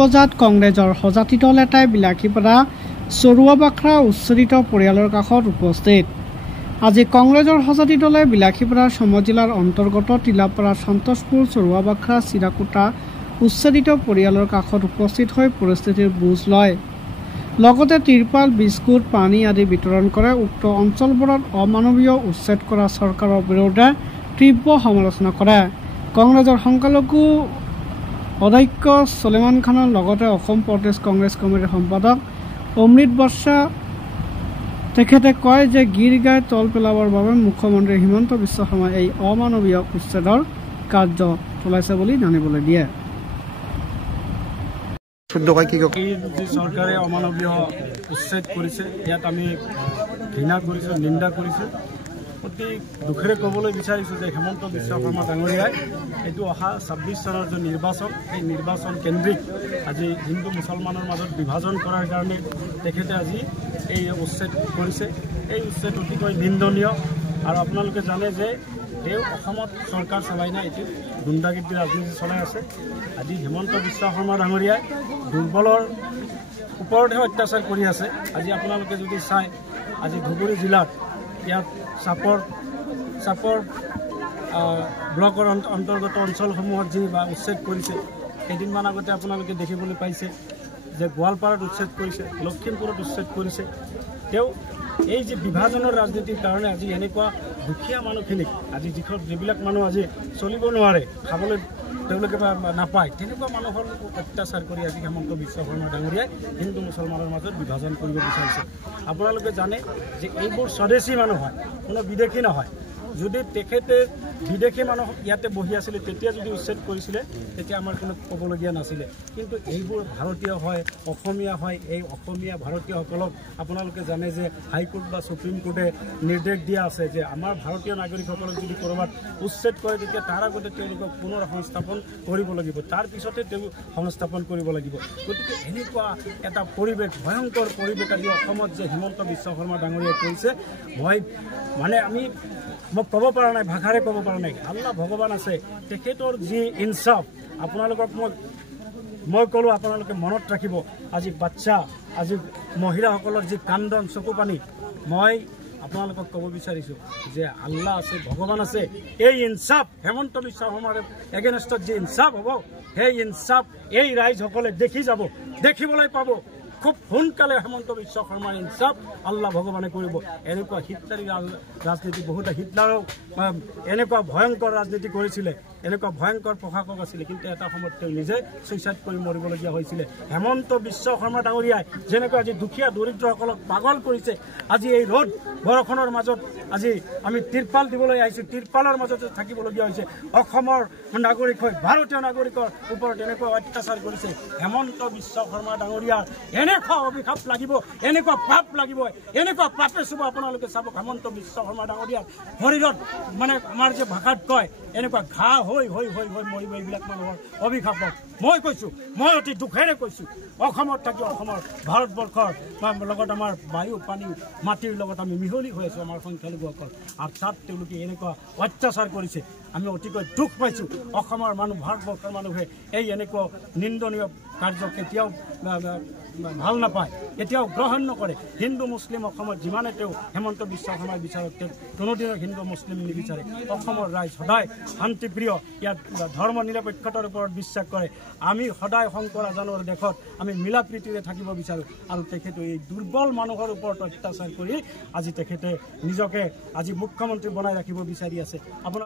বজাত কংগ্ৰেছৰ সজাতি দল এটাই বিলাসীপাৰা চৰুৱাবাখৰা উচ্ছেদিত পৰিয়ালৰ কাষত উপস্থিত। আজি কংগ্ৰেছৰ সজাতি দলে বিলাসীপাৰা সমষ্টি জিলাৰ অন্তৰ্গত টিলাপাৰা সন্তোষপুৰ চৰুৱাবাখৰা চিৰাকুটা উচ্ছেদিত পৰিয়ালৰ কাষত উপস্থিত হৈ পৰিস্থিতিৰ বুজ লয়। লগতে তিৰপাল, বিস্কুট, পানী আদি বিতৰণ কৰে। উক্ত অঞ্চলবোৰত অমানৱীয় উচ্ছেদ কৰা চৰকাৰৰ বিৰুদ্ধে তীব্ৰ সমালোচনা কৰে। কংগ্ৰেছৰ সংখ্যালঘু অধ্যক্ষ ছলেমান খানৰ লগতে অসম প্ৰদেশ কংগ্ৰেছ কমিটিৰ সম্পাদক অমৃত বৰ্ষা তেখেতে কয় যে গীৰ গাই তল পেলাবৰ বাবে মুখ্যমন্ত্ৰী হিমন্ত বিশ্ব শৰ্মাই এই অমানৱীয় উচ্ছেদৰ কাৰ্য চলাইছে বুলি জানিবলৈ দিয়ে। চৰকাৰে অমানৱীয় উচ্ছেদ কৰিছে, ইয়াত আমি ঘৃণা কৰিছোঁ, নিন্দা কৰিছোঁ। অতি দুখেৰে ক'বলৈ বিচাৰিছোঁ যে হিমন্ত বিশ্ব শৰ্মা ডাঙৰীয়াই এইটো অহা ২৬ চনৰ যে নিৰ্বাচন, সেই নিৰ্বাচন কেন্দ্ৰিক আজি হিন্দু মুছলমানৰ মাজত বিভাজন কৰাৰ কাৰণে তেখেতে আজি এই উচ্ছেদ কৰিছে। এই উচ্ছেদ অতিকৈ নিন্দনীয়। আৰু আপোনালোকে জানে যে তেওঁ অসমত চৰকাৰ চলাই নাই, এইটো গুণ্ডাগিৰিৰ ৰাজনীতি চলাই আছে। আজি হিমন্ত বিশ্ব শৰ্মা ডাঙৰীয়াই দুৰ্বলৰ ওপৰতহে অত্যাচাৰ কৰি আছে। আজি আপোনালোকে যদি চায়, আজি ধুবুৰী জিলাত ইয়াত চাপৰ ব্লকৰ অন্তৰ্গত অঞ্চলসমূহত যি বা উচ্ছেদ কৰিছে, কেইদিনমান আগতে আপোনালোকে দেখিবলৈ পাইছে যে গোৱালপাৰাত উচ্ছেদ কৰিছে, লখিমপুৰত উচ্ছেদ কৰিছে। তেওঁ এই যে বিভাজনৰ ৰাজনীতিৰ কাৰণে আজি এনেকুৱা দুখীয়া মানুহখিনিক আজি যিবিলাক মানুহ আজি চলিব নোৱাৰে, খাবলৈ তেওঁলোকে নাপায়, তেনেকুৱা মানুহৰ অত্যাচাৰ কৰি আজি হিমন্ত বিশ্ব শৰ্মা ডাঙৰীয়াই হিন্দু মুছলমানৰ মাজত বিভাজন কৰিব বিচাৰিছে। আপোনালোকে জানে যে এইবোৰ স্বদেশী মানুহ হয়, কোনো বিদেশী নহয়। যদি তেখেতে বিদেশী মানুহ ইয়াতে বহি আছিলে, তেতিয়া যদি উচ্ছেদ কৰিছিলে, তেতিয়া আমাৰ কোনো ক'বলগীয়া নাছিলে। কিন্তু এইবোৰ ভাৰতীয় হয়, অসমীয়া হয়। এই অসমীয়া ভাৰতীয়সকলক আপোনালোকে জানে যে হাইকোৰ্ট বা সুপ্ৰিম কোৰ্টে নিৰ্দেশ দিয়া আছে যে আমাৰ ভাৰতীয় নাগৰিকসকলক যদি ক'ৰবাত উচ্ছেদ কৰে, তেতিয়া তাৰ আগতে তেওঁলোকক পুনৰ সংস্থাপন কৰিব লাগিব, তাৰ পিছতে তেওঁ সংস্থাপন কৰিব লাগিব। গতিকে এনেকুৱা এটা পৰিৱেশ, ভয়ংকৰ পৰিৱেশ আজি অসমত যে হিমন্ত বিশ্ব শৰ্মা ডাঙৰীয়াই কৰিছে, মই ক'ব পৰা নাই, ভাষাৰে ক'ব পৰা নাই। আল্লাহ ভগৱান আছে, তেখেতৰ যি ইনচাফ আপোনালোকক মই ক'লোঁ, আপোনালোকে মনত ৰাখিব। আজি বাচ্চা, আজি মহিলাসকলৰ যি কান্দন, চকু পানী, মই আপোনালোকক ক'ব বিচাৰিছোঁ যে আল্লাহ আছে, ভগৱান আছে। এই ইনচাফ হিমন্ত বিশ্ব শৰ্মাৰ এগেইনষ্টত যি ইনচাফ হ'ব, সেই ইনচাফ এই ৰাইজসকলে দেখিবলৈ পাব। খুব সোনকালে হিমন্ত বিশ্ব শৰ্মাৰ ইনচাফ আল্লাহ ভগৱানে কৰিব। এনেকুৱা হিটলাৰী ৰাজনীতি, বহুতে হিটলাৰো এনেকুৱা ভয়ংকৰ ৰাজনীতি কৰিছিলে, এনেকুৱা ভয়ংকৰ প্ৰশাসক আছিলে, কিন্তু এটা সময়ত তেওঁ নিজে ছুইচাইড কৰি মৰিবলগীয়া হৈছিলে। হিমন্ত বিশ্ব শৰ্মা ডাঙৰীয়াই যেনেকৈ আজি দুখীয়া দৰিদ্ৰসকলক পাগল কৰিছে, আজি এই ৰ'দ বৰষুণৰ মাজত আজি আমি তিৰপাল দিবলৈ আহিছোঁ, তিৰপালৰ মাজতে থাকিবলগীয়া হৈছে। অসমৰ নাগৰিক হৈ ভাৰতীয় নাগৰিকৰ ওপৰত এনেকুৱা অত্যাচাৰ কৰিছে। হিমন্ত বিশ্ব শৰ্মা ডাঙৰীয়াৰ এনেকুৱা অভিশাপ লাগিব, এনেকুৱা পাপ লাগিব, এনেকুৱা পাপে চুব। আপোনালোকে চাব, হিমন্ত বিশ্ব শৰ্মা ডাঙৰীয়াৰ শৰীৰত আমাৰ যে ভাষাত কয়, এনেকুৱা ঘাঁহ হৈ মৰিব এইবিলাক মানুহৰ অভিশাপক। মই কৈছোঁ, মই অতি দুখেৰে কৈছোঁ, অসমত থাকি অসমৰ ভাৰতবৰ্ষৰ লগত আমাৰ বায়ু, পানী, মাটিৰ লগত আমি মিহলি হৈ আছোঁ, আমাৰ সংখ্যালঘুসকল। আৰু তাত তেওঁলোকে এনেকুৱা অত্যাচাৰ কৰিছে, আমি অতিকৈ দুখ পাইছোঁ। অসমৰ মানুহ, ভাৰতবৰ্ষৰ মানুহে এই এনেকুৱা নিন্দনীয় কাৰ্য কেতিয়াও ভাল নাপায়, কেতিয়াও গ্ৰহণ নকৰে। হিন্দু মুছলিম অসমত যিমানে তেওঁ হিমন্ত বিশ্ব শৰ্মাৰ বিচাৰক, তেওঁ কোনোদিনে হিন্দু মুছলিম নিবিচাৰে। অসমৰ ৰাইজ সদায় শান্তিপ্ৰিয়, ইয়াত ধৰ্ম নিৰপেক্ষতাৰ ওপৰত বিশ্বাস কৰে। আমি সদায় শংকৰ আজানৰ দেশত আমি মিলা প্ৰীতিৰে থাকিব বিচাৰোঁ। আৰু তেখেতে এই দুৰ্বল মানুহৰ ওপৰত অত্যাচাৰ কৰি আজি তেখেতে নিজকে আজি মুখ্যমন্ত্ৰী বনাই ৰাখিব বিচাৰি আছে। আপোনাৰ